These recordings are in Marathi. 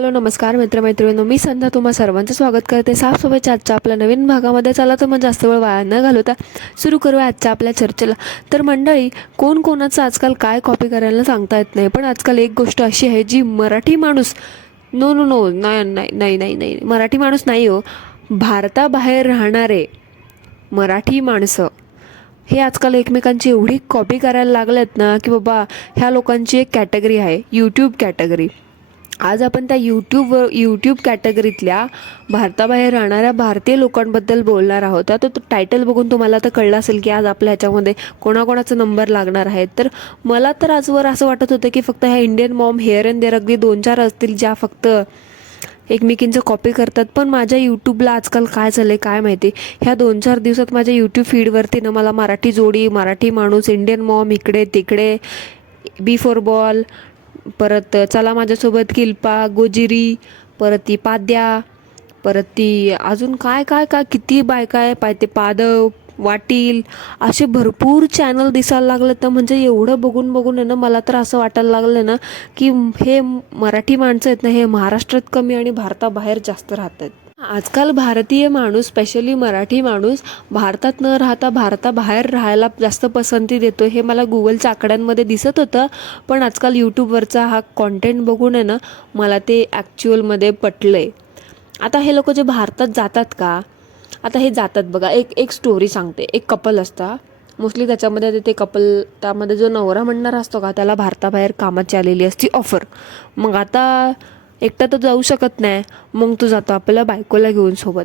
हॅलो नमस्कार मित्रमैत्रिणींनो, मी संध्या तुम्हा सर्वांचं स्वागत करते साफसफाईच्या आजच्या आपल्या नवीन भागामध्ये. चला तर मग जास्त वेळ वाया न घालवता सुरू करूया आजच्या आपल्या चर्चेला. तर मंडळी, कोण कोणाचं आजकाल काय कॉपी करायला सांगता येत नाही, पण आजकाल एक गोष्ट अशी आहे जी मराठी माणूस नो नो नो नाही नाही नाही नाही नाही मराठी माणूस नाही हो, भारताबाहेर राहणारे मराठी माणसं हे आजकाल एकमेकांची एवढी कॉपी करायला लागलेत ना की बाबा, ह्या लोकांची एक कॅटेगरी आहे यूट्यूब कॅटेगरी. आज आपण त्या यूट्यूब कॅटेगरीतल्या भारताबाहेर राहणाऱ्या भारतीय लोकांबद्दल बोलणार आहोत. तर तो टायटल बघून तुम्हाला तर कळलं असेल की आज आपल्या ह्याच्यामध्ये कोणाकोणाचा नंबर लागणार आहे. तर मला तर आजवर असं वाटत होतं की फक्त ह्या Indian mom here and there अगदी 2-4 असतील ज्या फक्त एकमेकींचं कॉपी करतात. पण माझ्या यूट्यूबला आजकाल काय झालं आहे काय माहिती, ह्या 2-4 दिवसात माझ्या यूट्यूब फीडवरती ना मला मराठी जोडी, मराठी माणूस, इंडियन मॉम, इकडे तिकडे, बी फॉर बॉल, परत चला माझ्यासोबत, किल्पा, गोजिरी, परत ती पाद्या, परत ती अजून काय काय काय किती बायका आहे ते पादव, वाटील, असे भरपूर चॅनल दिसायला लागले. तर म्हणजे एवढं बघून बघून आहे ना, मला तर असं वाटायला लागलं ना की हे मराठी माणसं आहेत ना, हे महाराष्ट्रात कमी आणि भारताबाहेर जास्त राहत आहेत. आजकाल भारतीय माणूस, स्पेशली मराठी माणूस, भारतात न राहता भारताबाहेर राहायला जास्त पसंती देतो. हे मला गुगलच्या आकड्यांमध्ये दिसत होतं, पण आजकाल यूट्यूबवरचा हा कॉन्टेंट बघून आहे ना मला ते ॲक्च्युअलमध्ये पटलं आहे. आता हे लोक जे भारतात जातात का, आता हे जातात बघा, एक स्टोरी सांगते. एक कपल असता, मोस्टली त्याच्यामध्ये ते कपल, त्यामध्ये जो नवरा म्हणणार असतो का, त्याला भारताबाहेर कामाची आलेली असती ऑफर. मग आता एकटा तर जाऊ शकत नाही, मग तो जातो आपल्या बायकोला घेऊन सोबत.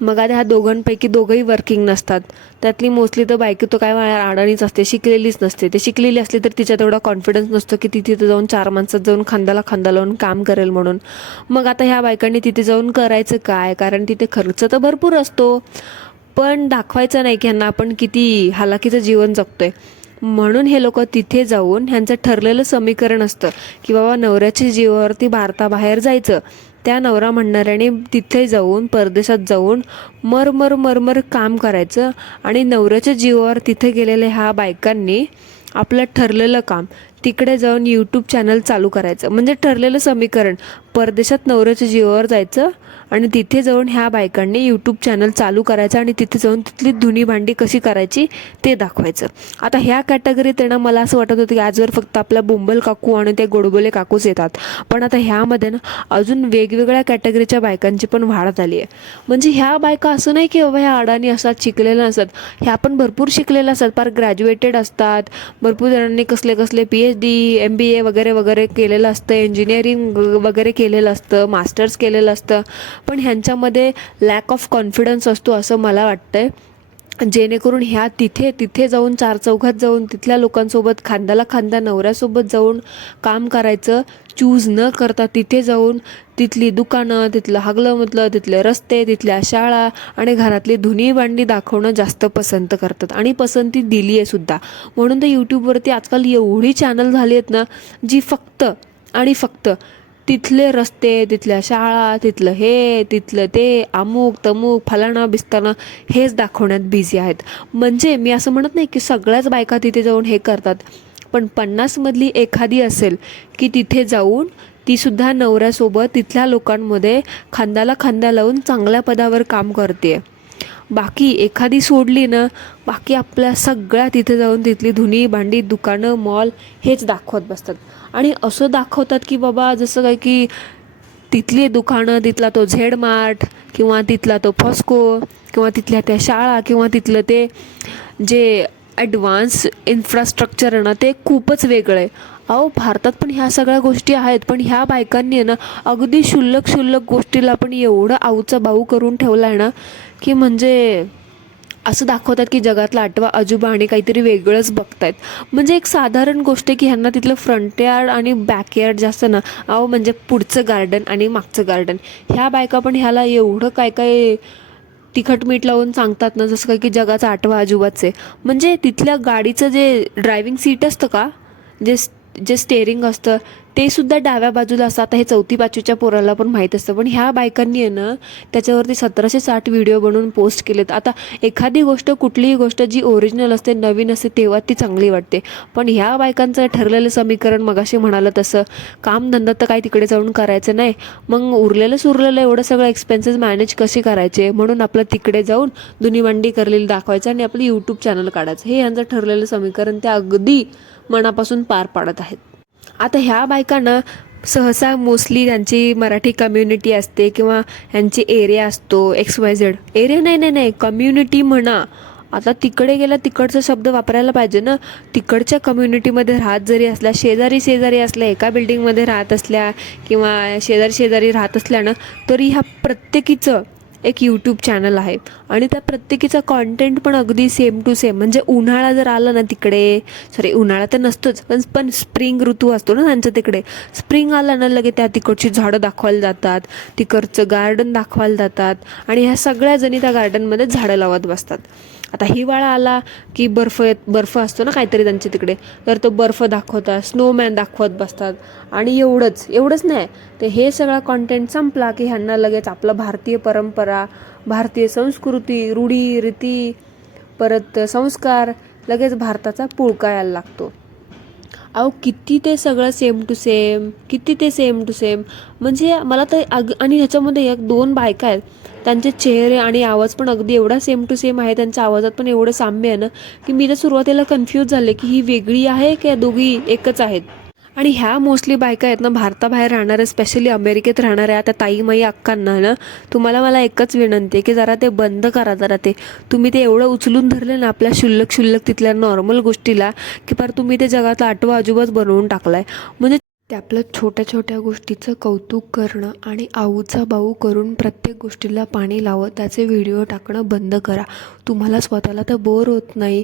मग आता ह्या दोघांपैकी दोघंही वर्किंग नसतात. त्यातली मोस्टली तर बायको तो काय अडाणीच असते, शिकलेलीच नसते. ते शिकलेली असली तर तिच्यात एवढा कॉन्फिडन्स नसतो की तिथे जाऊन 4 माणसात जाऊन खांद्याला खांदा लावून काम करेल म्हणून. मग आता ह्या बायकांनी तिथे जाऊन करायचं काय, कारण तिथे खर्च तर भरपूर असतो, पण दाखवायचं नाही की ह्यांना आपण किती हालाकीचं जीवन जगतोय. म्हणून हे लोक तिथे जाऊन ह्यांचं ठरलेलं समीकरण असतं की बाबा नवऱ्याच्या जीवावरती भारताबाहेर जायचं. त्या नवरा म्हणणाऱ्याने तिथे जाऊन, परदेशात जाऊन मरमर काम करायचं आणि नवऱ्याच्या जीवावर तिथे गेलेल्या ह्या बायकांनी आपलं ठरलेलं काम तिकडे जाऊन यूट्यूब चॅनल चालू करायचं. म्हणजे ठरलेलं समीकरण, परदेशात नवऱ्याच्या जीवावर जायचं आणि तिथे जाऊन ह्या बायकांनी यूट्यूब चॅनल चालू करायचं आणि तिथे जाऊन तिथली धुनी भांडी कशी करायची ते दाखवायचं. आता ह्या कॅटेगरीत येणं मला असं वाटत होतं की आजवर फक्त आपल्या बोंबल काकू आणि ते गोडबोले काकूच येतात, पण आता ह्यामध्ये ना अजून वेगवेगळ्या कॅटेगरीच्या बायकांची पण वाढ झाली आहे. म्हणजे ह्या बायका असं नाही की बाबा ह्या अडाणी असतात, शिकलेल्या असतात, ह्या पण भरपूर शिकलेल्या असतात, फार ग्रॅज्युएटेड असतात. भरपूर जणांनी कसले PhD, MBA वगैरे वगैरे केलेलं असतं, इंजिनिअरिंग वगैरे केलेलं असतं, मास्टर्स केलेलं असतं, पण ह्यांच्यामध्ये लॅक ऑफ कॉन्फिडन्स असतो असं मला वाटतंय. जेणेकरून ह्या तिथे जाऊन 4 चौघात जाऊन तिथल्या लोकांसोबत खांद्याला खांदा नवऱ्यासोबत जाऊन काम करायचं चूज न करता, तिथे जाऊन तिथली दुकानं, तिथलं हागलं म्हटलं, तिथले रस्ते, तिथल्या शाळा आणि घरातली धुनी भांडी दाखवणं जास्त पसंत करतात आणि पसंती दिली आहे सुद्धा. म्हणून तर यूट्यूबवरती आजकाल एवढी चॅनल झाली आहेत ना जी फक्त आणि फक्त तिथले रस्ते, तिथल्या शाळा, तिथलं हे, तिथलं ते, अमुक तमुक फलाना बिस्ताना हेच दाखवण्यात बिझी आहेत. म्हणजे मी असं म्हणत नाही की सगळ्याच बायका तिथे जाऊन हे करतात, पण 50मधली एखादी असेल की तिथे जाऊन ती सुद्धा नवऱ्यासोबत तिथल्या लोकांमध्ये खांद्याला खांदा लावून चांगल्या पदावर काम करते. बाकी एखादी सोडली ना, बाकी आपल्या सगळ्या तिथे जाऊन तिथली धुनी भांडी, दुकानं, मॉल हेच दाखवत बसतात. आणि असं दाखवतात की बाबा जसं काय की तिथली दुकानं, तिथला तो झेड मार्ट किंवा तिथला तो फॉस्को किंवा तिथल्या त्या शाळा किंवा तिथलं ते जे ॲडव्हान्स इन्फ्रास्ट्रक्चर आहे ना ते खूपच वेगळं आहे. अहो, भारतात पण ह्या सगळ्या गोष्टी आहेत, पण ह्या बायकांनी ना अगदी क्षुल्लक गोष्टीला पण एवढं आऊचा बाऊ करून ठेवला आहे ना की म्हणजे असं दाखवतात की जगातला 8वा अजूबा आणि काहीतरी वेगळंच बघतायत. म्हणजे एक साधारण गोष्ट आहे की ह्यांना तिथलं फ्रंट यार्ड आणि बॅकयार्ड जास्त ना, अहो म्हणजे पुढचं गार्डन आणि मागचं गार्डन, ह्या बायका पण ह्याला एवढं काय काय तिखट मीठ लावून सांगतात ना, जसं काय की जगाचा 8वा अजूबाच आहे. म्हणजे तिथल्या गाडीचं जे ड्रायव्हिंग सीट असतं का, जे जे स्टेअरिंग असतं ते सुद्धा डाव्या बाजूला असतं. आता हे 4थी-5वीच्या पोराला पण माहीत असतं, पण ह्या बायकांनी आहे ना त्याच्यावरती 1760 व्हिडिओ बनवून पोस्ट केलेत. आता एखादी गोष्ट, कुठलीही गोष्ट जी ओरिजिनल असते, नवीन असते, तेव्हा ती चांगली वाटते. पण ह्या बायकांचं ठरलेलं समीकरण मगाशी म्हणालं तसं, कामधंदा तर काय तिकडे जाऊन करायचं नाही, मग उरलेलं एवढं सगळं एक्सपेन्सेस मॅनेज कसे करायचे, म्हणून आपलं तिकडे जाऊन दुनिवांडी करलेली दाखवायचं आणि आपलं यूट्यूब चॅनल काढायचं. हे यांचं ठरलेलं समीकरण ते अगदी मनापासून पार पाडत आहेत. आता ह्या बायकांना सहसा मोस्टली त्यांची मराठी कम्युनिटी असते किंवा यांची एरिया असतो, XYZ एरिया, नाही कम्युनिटी म्हणा. आता तिकडे गेला, तिकडचा शब्द वापरायला पाहिजे ना. तिकडच्या कम्युनिटीमध्ये राहत जरी असल्या, शेजारी असल्या, एका बिल्डिंगमध्ये राहत असल्या किंवा शेजारी राहत असल्या ना, तरी ह्या प्रत्येकीचं एक यूट्यूब चॅनल आहे आणि त्या प्रत्येकीचा कॉन्टेंट पण अगदी सेम टू सेम. म्हणजे उन्हाळा जर आला ना तिकडे, उन्हाळा तर नसतोच, पण स्प्रिंग ऋतू असतो ना त्यांच्या तिकडे. स्प्रिंग आला ना लगे त्या तिकडची झाडं दाखवायला जातात, तिकडचं गार्डन दाखवायला जातात आणि ह्या सगळ्या जणी त्या गार्डनमध्ये झाडं लावत बसतात. आता हिवाळा आला की बर्फ असतो ना काहीतरी त्यांच्या तिकडे, तर तो बर्फ दाखवतात, स्नोमॅन दाखवत बसतात. आणि एवढंच नाही, ते हे सगळा कॉन्टेंट संपला की ह्यांना लगेच आपलं भारतीय परंपरा, भारतीय संस्कृती, रूढी रीती, परत संस्कार, लगेच भारताचा पुळका यायला लागतो. अहो किती ते सगळं सेम टू सेम. म्हणजे मला तर आणि ह्याच्यामध्ये 1-2 बायका आहेत, त्यांचे चेहरे आणि आवाज पण अगदी एवढा सेम टू सेम आहे, त्यांच्या आवाजात पण एवढं साम्य आहे ना की मी तर सुरुवातीला कन्फ्यूज झाले की ही वेगळी आहे की दोघी एकच आहेत. आणि ह्या मोस्टली बायका आहेत ना भारताबाहेर राहणाऱ्या, स्पेशली अमेरिकेत राहणाऱ्या आता ताईमाई अक्कांना ना, मला एकच विनंती आहे की जरा ते बंद करा. जरा ते तुम्ही ते एवढं उचलून धरले ना आपल्या शुल्लक तिथल्या नॉर्मल गोष्टीला, की पर तुम्ही ते जगातला आठवा अजूबाच बनवून टाकलाय. म्हणजे ते आपलं छोट्या गोष्टीचं कौतुक करणं आणि आऊचा बाऊ करून प्रत्येक गोष्टीला पाणी लावत त्याचे व्हिडिओ टाकणं बंद करा. तुम्हाला स्वतःला तर बोर होत नाही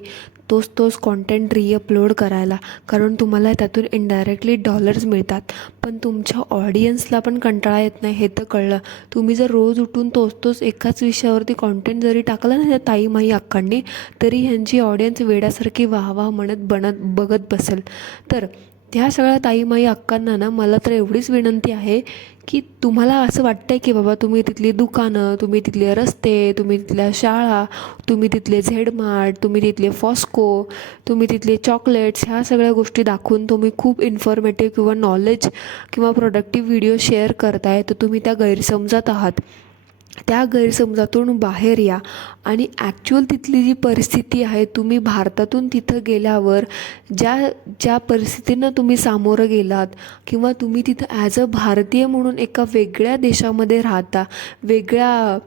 तोच कॉन्टेंट रिअपलोड करायला, कारण तुम्हाला त्यातून इनडायरेक्टली डॉलर्स मिळतात, पण तुमच्या ऑडियन्सला पण कंटाळा येत नाही हे तर कळलं. तुम्ही जर रोज उठून तोच एकाच विषयावरती कॉन्टेंट जरी टाकला ना त्या ताईमाई अक्कांनी, तरी ह्यांची ऑडियन्स वेड्यासारखी वाह म्हणत बघत बसेल. तर त्या सगळ्या ताईमाई अक्कांना ना मला तर एवढीच विनंती आहे की तुम्हाला असं वाटतंय की बाबा तुम्ही तिथली दुकानं, तुम्ही तिथले रस्ते, तुम्ही तिथल्या शाळा, तुम्ही तिथले झेडमार्ट, तुम्ही तिथले फॉस्को, तुम्ही तिथले चॉकलेट्स, ह्या सगळ्या गोष्टी दाखवून तुम्ही खूप इन्फॉर्मेटिव्ह किंवा नॉलेज किंवा प्रोडक्टिव्ह व्हिडिओ शेअर करताय, तर तुम्ही त्या गैरसमजात आहात. त्या गैरसमजातून बाहेर या आणि ॲक्च्युअल तिथली जी परिस्थिती आहे, तुम्ही भारतातून तिथं गेल्यावर ज्या परिस्थितीनं तुम्ही सामोरं गेलात किंवा तुम्ही तिथं ॲज अ भारतीय म्हणून एका वेगळ्या देशामध्ये राहता, वेगळ्या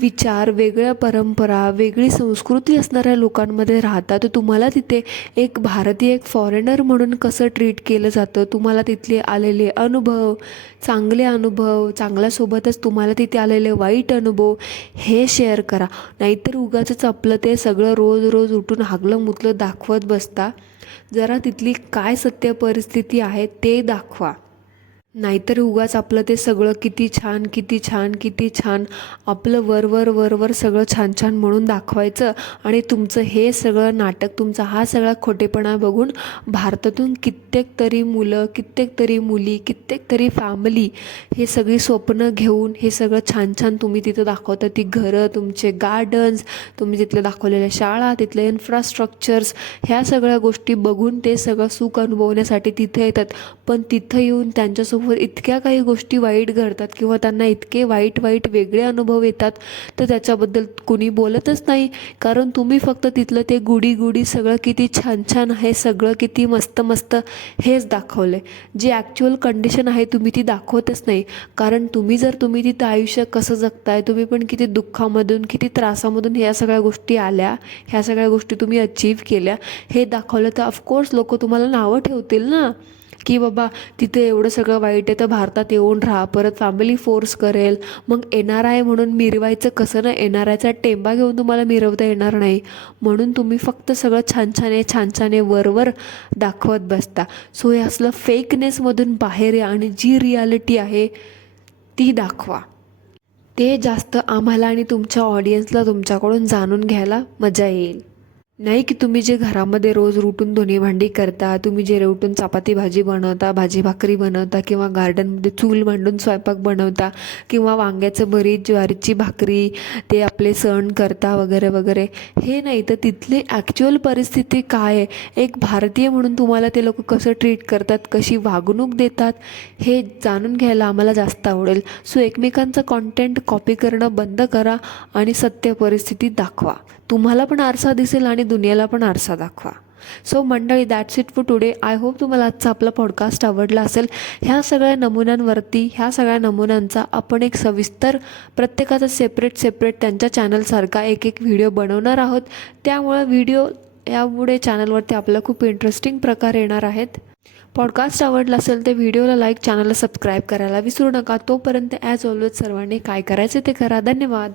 विचार, वेगळ्या परंपरा, वेगळी संस्कृती असणाऱ्या लोकांमध्ये राहता, तर तुम्हाला तिथे एक भारतीय, एक फॉरेनर म्हणून कसं ट्रीट केलं जातं, तुम्हाला तिथले आलेले अनुभव, चांगल्यासोबतच तुम्हाला तिथे आलेले वाईट अनुभव हे शेअर करा. नाहीतर उगाचच आपलं ते सगळं रोज उठून हागलं मुतलं दाखवत बसता. जरा तिथली काय सत्य परिस्थिती आहे ते दाखवा. नाहीतर उगाच आपलं ते सगळं किती छान आपलं वरवर सगळं छान म्हणून दाखवायचं आणि तुमचं हे सगळं नाटक, तुमचा हा सगळा खोटेपणा बघून भारतातून कित्येक तरी मुलं, कित्येक तरी मुली, कित्येक तरी फॅमिली हे सगळी स्वप्न घेऊन हे सगळं छान तुम्ही तिथं दाखवता. ती घरं, तुमचे गार्डन्स, तुम्ही तिथले दाखवलेल्या शाळा, तिथले इन्फ्रास्ट्रक्चर्स, ह्या सगळ्या गोष्टी बघून ते सगळं सुख अनुभवण्यासाठी तिथे येतात. पण तिथं येऊन त्यांच्यासोबत इतक्या काही गोष्टी वाईट घडतात किंवा त्यांना इतके वाईट वेगळे अनुभव येतात, तर त्याच्याबद्दल कुणी बोलतच नाही. कारण तुम्ही फक्त तिथलं ते गुडी सगळं किती छान आहे, सगळं किती मस्त हेच दाखवलं आहे. जी ॲक्च्युअल कंडिशन आहे तुम्ही ती दाखवतच नाही. कारण तुम्ही तिथं आयुष्य कसं जगताय, तुम्ही पण किती दुःखामधून, किती त्रासामधून ह्या सगळ्या गोष्टी आल्या, ह्या सगळ्या गोष्टी तुम्ही अचीव्ह केल्या, हे दाखवलं तर ऑफकोर्स लोक तुम्हाला नावं ठेवतील ना की बाबा तिथे एवढं सगळं वाईट आहे तर भारतात येऊन राहा. परत फॅमिली फोर्स करेल. मग NRI म्हणून मिरवायचं कसं ना, NRIचा टेंबा घेऊन तुम्हाला मिरवता येणार नाही. म्हणून तुम्ही फक्त सगळं छान आहे वरवर दाखवत बसता. सो हे असलं फेकनेसमधून बाहेर या आणि जी रियालिटी आहे ती दाखवा. ते जास्त आम्हाला आणि तुमच्या ऑडियन्सला तुमच्याकडून जाणून घ्यायला मजा येईल. नाही की तुम्ही जे घरामध्ये रोज रुटून धुणी भांडी करता, तुम्ही जे रुटून चपाती भाजी बनवता, भाजी भाकरी बनवता किंवा गार्डनमध्ये चूल मांडून स्वयंपाक बनवता किंवा वांग्याचं भरीत, ज्वारीची भाकरी, ते आपले सण करता वगैरे वगैरे, हे नाही तर तिथली ॲक्च्युअल परिस्थिती काय आहे, एक भारतीय म्हणून तुम्हाला ते लोक कसं ट्रीट करतात, कशी वागणूक देतात, हे जाणून घ्यायला आम्हाला जास्त आवडेल. सो एकमेकांचं कॉन्टेंट कॉपी करणं बंद करा आणि सत्य परिस्थिती दाखवा. तुम्हाला पण आरसा दिसेल आणि दुनियाला पण आरसा दाखवा. सो मंडळी, that's it for today. I hope तुम्हाला आजचा आपला पॉडकास्ट आवडला असेल. ह्या सगळ्या नमुन्यांवरती, ह्या सगळ्या नमुन्यांचा आपण एक सविस्तर, प्रत्येकाचा सेपरेट त्यांच्या चॅनलसारखा एक व्हिडिओ बनवणार आहोत. त्यामुळे व्हिडिओ यापुढे चॅनलवरती आपल्याला खूप इंटरेस्टिंग प्रकार येणार आहेत. पॉडकास्ट आवडला असेल तर व्हिडिओला लाईक, चॅनलला सबस्क्राईब करायला विसरू नका. तोपर्यंत ॲज ऑलवेज सर्वांनी काय करायचे ते करा. धन्यवाद.